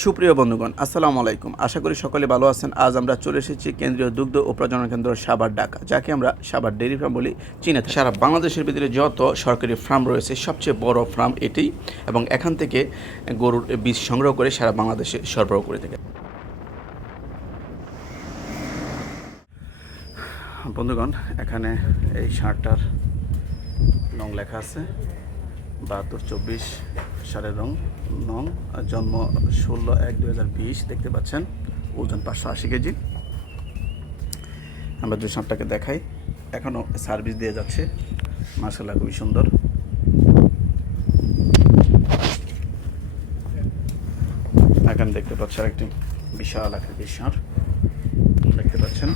সুপ্রিয় বন্ধুগণ, আসসালামু আলাইকুম। আশা করি সকলে ভালো আছেন। আজ আমরা চলে এসেছি কেন্দ্রীয় দুগ্ধ ও প্রজনন কেন্দ্র সাভার, ঢাকা, যাকে আমরা সাভার ডেইরি ফার্ম বলি চিনে থাকি। সারা বাংলাদেশের ভিতরে যত সরকারি ফার্ম রয়েছে সবচেয়ে বড় ফার্ম এটি, এবং এখান থেকে গরুর বীজ সংগ্রহ করে সারা বাংলাদেশে সরবরাহ করে থাকে। বন্ধুগণ, এখানে এই ষাঁড়টার নং লেখা আছে 7224 সালের নং, জন্ম 16/1/2020। দেখতে পাচ্ছেন ওজন 580 কেজি। আমরা যে ষাঁড়টাকে দেখাই, এখনও সার্ভিস দিয়ে যাচ্ছে, মাশাআল্লাহ খুবই সুন্দর। এখানে দেখতে পাচ্ছেন একটি বিশাল আকৃতির ষাঁড়, দেখতে পাচ্ছেন।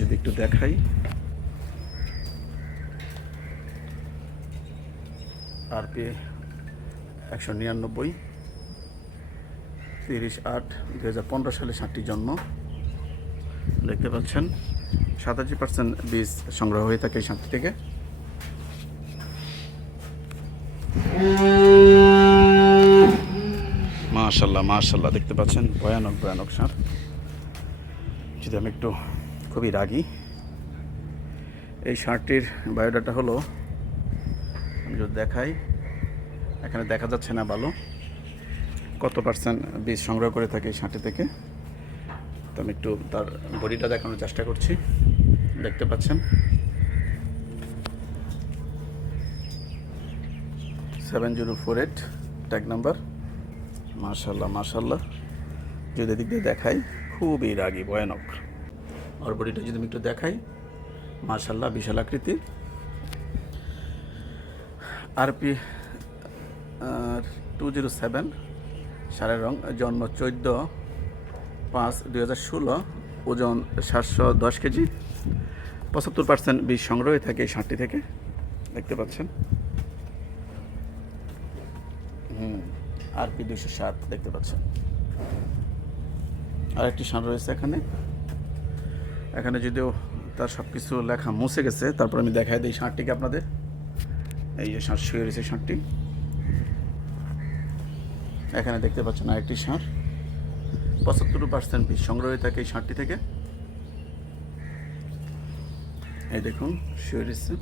যদি একটু দেখাই, আরপি 199, 30/8/2015 সালে ষাঁড়টির জন্ম। দেখতে পাচ্ছেন 87% বীজ সংগ্রহ হয়ে থাকে এই ষাঁড়টি থেকে। মাশাআল্লাহ মাশাআল্লাহ, দেখতে পাচ্ছেন ভয়ানক ভয়ানক ষাঁড়। যদি আমি একটু, খুবই রাগী এই ষাঁড়টির বায়োডাটা হলো, আমি যদি দেখাই, এখানে দেখা যাচ্ছে না ভালো কত পার্সেন্ট বীজ সংগ্রহ করে থাকে এই ষাঁড়টি থেকে। তো আমি একটু তার বডিটা দেখানোর চেষ্টা করছি। দেখতে পাচ্ছেন 7048 ট্যাগ নাম্বার। মাশাআল্লাহ মাশাআল্লাহ, যদি দিক দিয়ে দেখাই, খুবই রাগী ভয়ানক। আর বডিটা যদি আমি একটু দেখাই, মাশাআল্লাহ বিশাল আকৃতি। আরপি 207 সালের রং, জন্ম 14/5/2016, ওজন 710 কেজি। 75% বীজ সংগ্রহ হয়ে থাকে এই ষাঁড়টি থেকে। দেখতে পাচ্ছেন আরপি 207 দেখতে পাচ্ছেন। আরেকটি ষাঁড় রয়েছে এখানে। এখানে যদিও তার সব কিছু লেখা মুছে গেছে, তারপর আমি দেখাই দিই ষাঁড়টিকে আপনাদের। এই যে ষাঁড় শুয়ে রয়েছে ষাঁড়টি, এখানে দেখতে পাচ্ছেন আরেকটি ষাঁড়। 75% বীজ সংগ্রহ হয়ে থাকে এই ষাঁড়টি থেকে। এই দেখুন শুয়ে রয়েছে,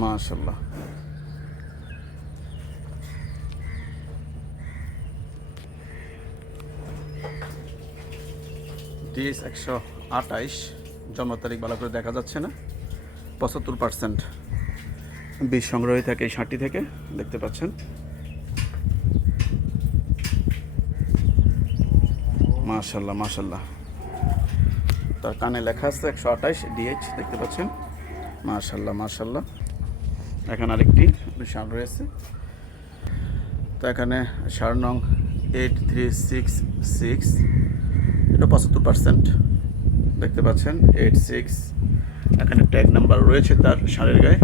মাশাআল্লাহ। DS 128, জন্ম তারিখ ভালো করে দেখা যাচ্ছে না। 75% বীজ সংগ্রহ হয়ে থাকে এই ষাঁড়টি থেকে। দেখতে পাচ্ছেন মাশাআল্লাহ মাশাআল্লাহ। তার কানে লেখা আছে 128 DH, দেখতে পাচ্ছেন। মাশাআল্লাহ মাশাআল্লাহ। এখানে আরেকটি ষাঁড় রয়েছে। তো এখানে ষাঁড় নং 8366, এটা 75%। দেখতে পাচ্ছেন 86। এখানে ট্যাগ নাম্বার রয়েছে তার ষাঁড়ের গায়ে।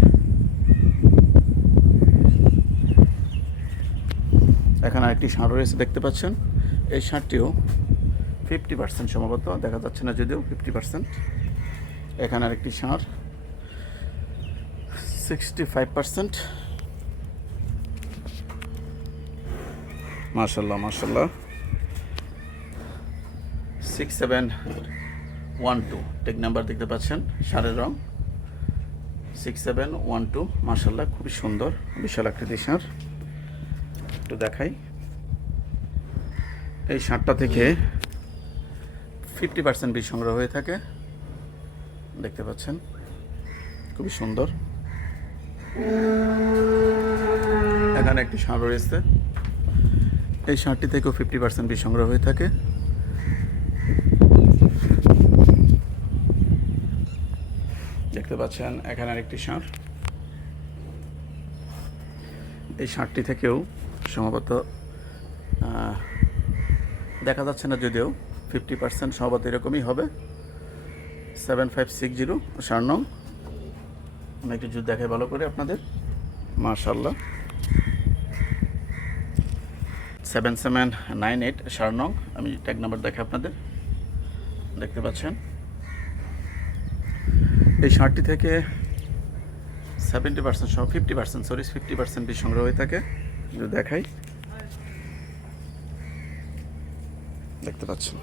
এখানে আরেকটি ষাঁড় রয়েছে, দেখতে পাচ্ছেন। এই ষাঁড়টিও 50% সম্ভবত, দেখা যাচ্ছে না যদিও 50%। এখানে আরেকটি ষাঁড় 65%। মাশাআল্লাহ মাশাআল্লাহ। 6712 টেক নাম্বার, দেখতে পাচ্ছেন। ষাঁড়ের রং 6712, মাশাআল্লাহ খুবই সুন্দর বিশাল আকৃতির ষাঁড়। একটু দেখাই, এই ষাঁড়টা থেকে 50% বীজ সংগ্রহ হয়ে থাকে। দেখতে পাচ্ছেন খুবই সুন্দর। এখানে একটি ষাঁড় রয়েছে, এই ষাঁড়টি থেকেও 50% বীজ সংগ্রহ হয়ে থাকে। দেখতে পাচ্ছেন এখানে আরেকটি ষাঁড়। এই ষাঁড়টি থেকেও সম্ভবত দেখা যাচ্ছে না যদিও 50% সম্ভবত এরকমই হবে। 7560 ষাঁড় নং। আমি একটু যদি দেখাই ভালো করে আপনাদের, মাশাআল্লাহ। 7798 ষাঁড় নং, আমি ট্যাগ নাম্বার দেখাই আপনাদের। দেখতে পাচ্ছেন এই ষাঁড়টি থেকে 70% সহ 50%, সরি 50% বীজ সংগ্রহ হয়ে থাকে। যদি দেখাই, দেখতে পাচ্ছেন।